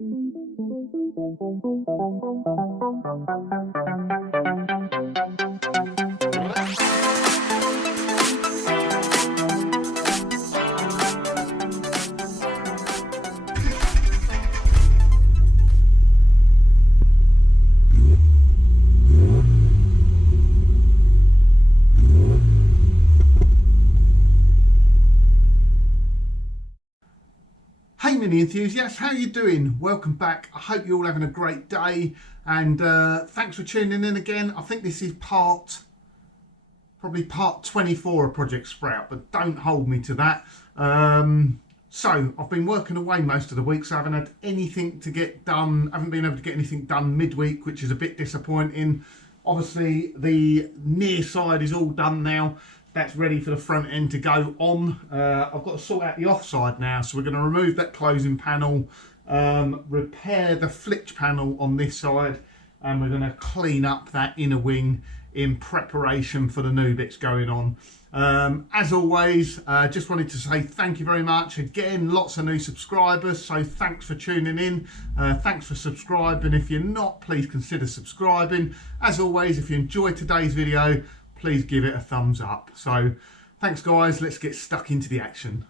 Hey mini enthusiasts, how you doing? Welcome back. I hope you're all having a great day, and thanks for tuning in again. I think this is probably part 24 of Project Sprout, but don't hold me to that. So I've been working away most of the week, so I haven't had anything to get done. I haven't been able to get anything done midweek, which is a bit disappointing. Obviously the near side is all done now. That's ready for the front end to go on. I've got to sort out the offside now, so we're going to remove that closing panel, repair the flitch panel on this side, and we're going to clean up that inner wing in preparation for the new bits going on. As always, just wanted to say thank you very much. Again, lots of new subscribers, so thanks for tuning in. Thanks for subscribing. If you're not, please consider subscribing. As always, if you enjoyed today's video, please give it a thumbs up. So thanks guys, let's get stuck into the action.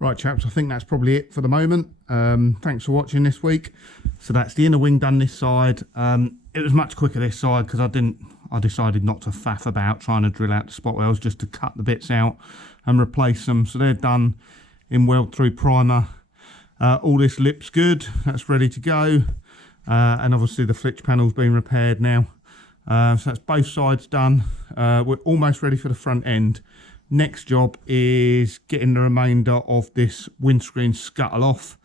Right, chaps, I think that's probably it for the moment. Thanks for watching this week. So that's the inner wing done this side. It was much quicker this side because I decided not to faff about trying to drill out the spot wells, just to cut the bits out and replace them. So they're done in weld through primer. All this lip's good, that's ready to go. And obviously the flitch panel's been repaired now. So that's both sides done. We're almost ready for the front end. Next job is getting the remainder of this windscreen scuttle off.